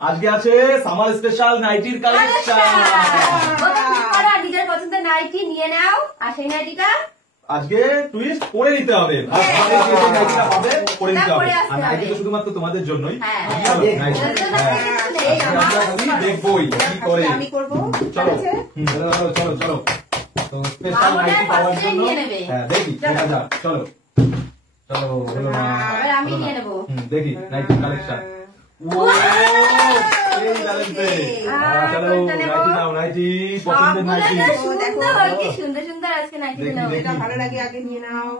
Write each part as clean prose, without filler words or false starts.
আজকে আছে summer special নাইটির collection. নিজের পছন্দের নাইটি নিয়ে নাও, আর সেই নাইটিটা আজকে টুইস্ট করে নিতে হবে, করে নিতে হবে। আর নাইটিটা শুধুমাত্র তোমাদের জন্যই, দেখবোই কি করে। চলো চলো চলো, তো স্পেশাল নাইটি পাওয়ার জন্য দেখি দেখা যাক। চলো চলো, হলো না, আমি নিয়ে নেবো। দেখি নাইটির কালেকশন। চলো নাইটি নাও, নাইটি পছন্দের নাইটি। সুন্দর সুন্দর আজকে নাইটি নাও, এটা ভালো লাগে, আগে নিয়ে নাও।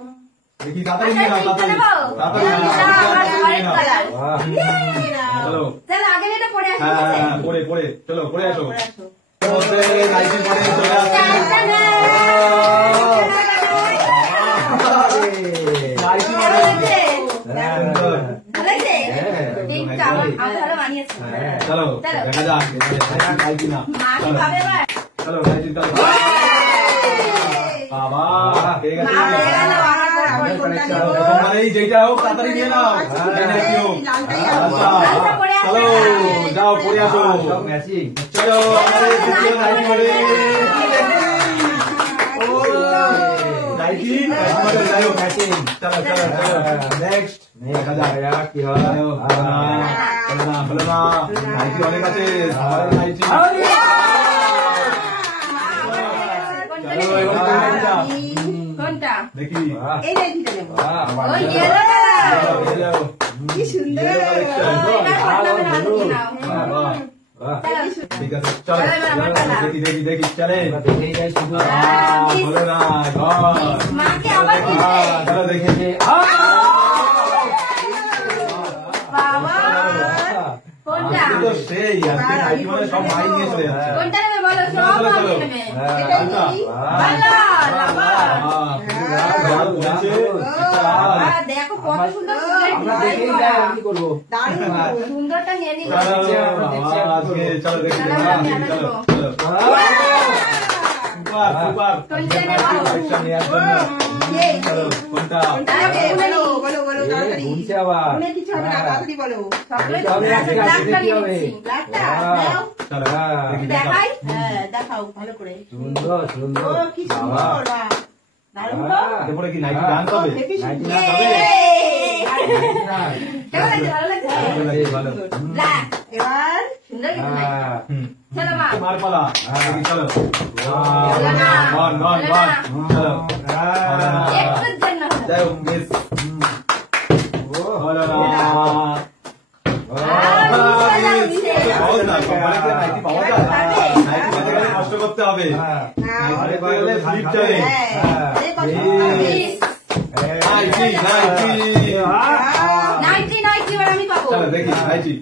দেখি তাড়াতাড়ি নিয়ে নাও, তাড়াতাড়ি চলো চলো আগে এটা পরে আসো। হ্যাঁ পরে পরে চলো পরে আসো। নাইটি পরে চলে আসো। নাইটি পরে চলো দেখা যাক নাইটি না। চলো নাইটি বাবা পেয়ে গেছে। যেটা হোক তাড়াতাড়ি নিয়ে নাও, চলো যাও পরে আসো। চলো নাইটি পরে নাইটি যাই হোক। চলো চলো চলো নেক্সট দেখা যাক কি হয়। বলো না নাইটি অনেক আছে, নাইটি কোনটা দেখি। এই নাইটিটা নেব। ওই ইয়েলো কালার, কি সুন্দর। ঠিক আছে চলো দেখি দেখি দেখি চলে। বলো না মাকে আবার চলো দেখি। বাবা কোনটা তো সেই আজকে নাইটি মানে সব মাই নিয়ে চলে যাচ্ছে। কোনটা নেবে বলো, সব চলো নেবে। এটাই নিই। দেখো কত সুন্দর সুন্দরটা নিয়ে নিল। আজকে চলো দেখি। চলো কোনটা বলো বলো তাড়াতাড়ি। অনেক কিছু হবে না, তাড়াতাড়ি বলো। দেখাই, দেখাও ভালো করে। সুন্দর সুন্দর। ও কি সুন্দর, দারুণ তো। এরপরে কি নাইটি ডান্স হবে? নাইটি না ভালো লাগছে ভালো। ব্ল্যাক এবার সুন্দর কিন্তু নাই। চলো মা তোমার পালা। চলো বল বল বল চলো। একটুর জন্য যাই হোক মিস বলো না। কষ্ট করতে হবে, স্লিপ চলে। নাইটি নাইটি এবার আমি পাবো। চলো দেখি নাইটি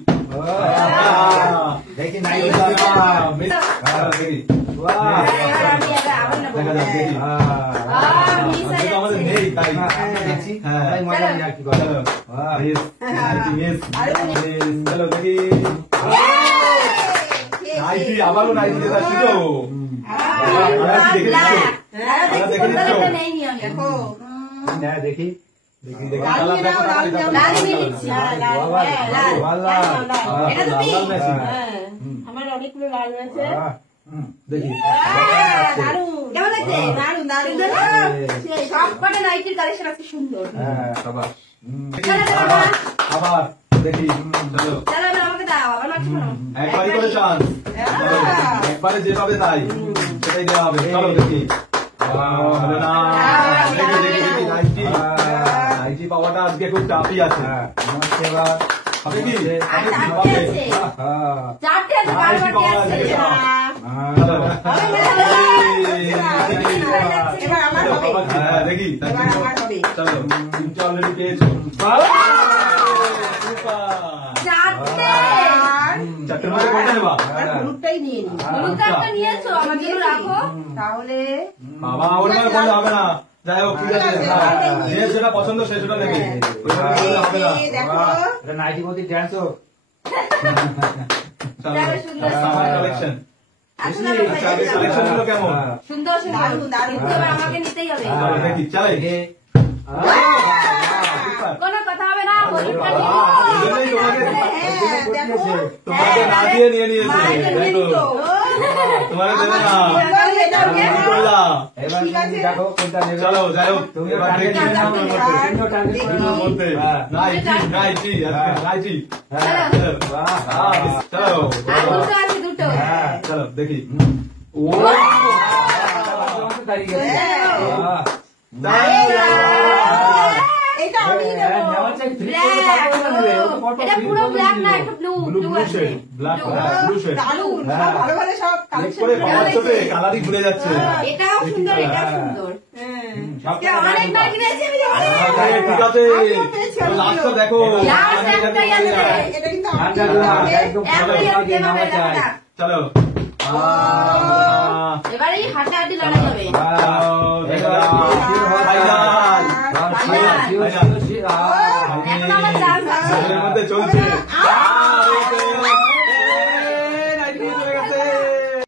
দেখি দেখি নাইটি। দেখা যাক দেখি। আমাদের নেই তাই দেখছি হ্যাঁ মজা নিয়ে আর কি করে। চলো চলো দেখি। নাইটি আবারও নাইটি যেটা ছিল দেখে নিচ্ছ। দেখো না দেখি দেখি দেখি। লাল নিয়ে নাও, লাল নিয়ে নাও। লাল নিয়ে নিচ্ছি। এটা তো পিঙ্ক। আমার অনেকগুলো লাল রয়েছে। দেখি দারুণ কেমন লাগছে? দারুণ দারুণ। সবকটা নাইটির কালেকশন আছে সুন্দর। সাবাস। চলো চলো মা। আবার দেখি চলো চলো এবার আমাকে দাও, আবার মাছ বানাও। একবারই করে চান্স, একবারে যে পাবে তাই সেটাই দেওয়া হবে। চলো দেখি। হলো না। দেখি দেখি দেখি নাইটি নাইটি পাওয়াটা আজকে খুব টাফই আছে। হবে কি? আর হবে কি? চারটে পাবে? আছে, চারটে আছে, বারবারটি আছে। চলো। এবার আমার হবে। হ্যাঁ দেখি এবার আমার হবে। চলো তিনটা অলরেডি পেয়েছো। চারটে। চারটের মধ্যে কোনটা নেবা? এবার হলুদটাই নিয়ে নি। হলুদ কার্ডটা নিয়েছো, আমার জন্য রাখো। তাহলে বাবা ওটা বললে হবে না। যাই হোক ঠিক আছে, যে যেটা পছন্দ সে সেটা নেবে, হবে না। দেখো এটা নাইটি মধ্যে ড্যান্স হোক। কালেকশন কালেকশন গুলো কেমন? সুন্দর সুন্দর, দারুণ, দারুণ। কিন্তু এবার আমাকে নিতেই হবে। দেখি চালাই কোনো কথা হবে না, হলুদটা নিয়ে হ্যাঁ, দেখো। তোমাকে না দিয়ে নিয়ে নিয়েছে মায়ের জন্য দেখো নিতো। তোমাকে দেবে না আমার কি করলাম এবার ঠিক তুমি আছে। দেখো কোনটা নেবে। চলো যাই হোক তুমি এবার দেখি টার্গেট নাও নামের মধ্যে। মধ্যে তিনটো টার্গেট করে নাও। মধ্যে হ্যাঁ। নাইটি নাইটি হ্যাঁ। নাইটি হ্যাঁ। চলো। বাহ, চলো আর দুটো আছে দুটো। হ্যাঁ। চলো দেখি ও দাঁড়িয়ে গেছে। বাহ। এটা আমি হ্যাঁ, নেবো। নেওয়ার চাই, free Black, করে পাঠাবো না রে, ও তো পরপর এটা free পুরো করে ব্ল্যাক দিল। না, একটু ব্লু ব্লু ব্লু আছে। Shade black Blue। Blue shade দারুণ, সব হ্যাঁ। ভালো ভালো সব ক্লিক collection করে করে পাওয়ার সাথে রেখেছে। কালারই ভুলে যাচ্ছে এটাও সুন্দর, এটাও হ্যাঁ। সুন্দর। হ্যাঁ। সব এটা অনেক বার কিনেছি আমি, অনেক। আরে, ঠিক আছে আমিও পেয়েছি, আমিও। লাস্টটা দেখো Last একটাই আছে। এটা কিন্তু ঠান্ডা আমি দিলাম, হবে। একদম এমনই ভালো আমি লাগে, দেবো, নামা দেখো চাই। না। চলো এবারে এই হাঁটাহাঁটি লড়া যাবে। Final sure, sure, sure, sure. এখন আমার chance আছে। মধ্যে চলছে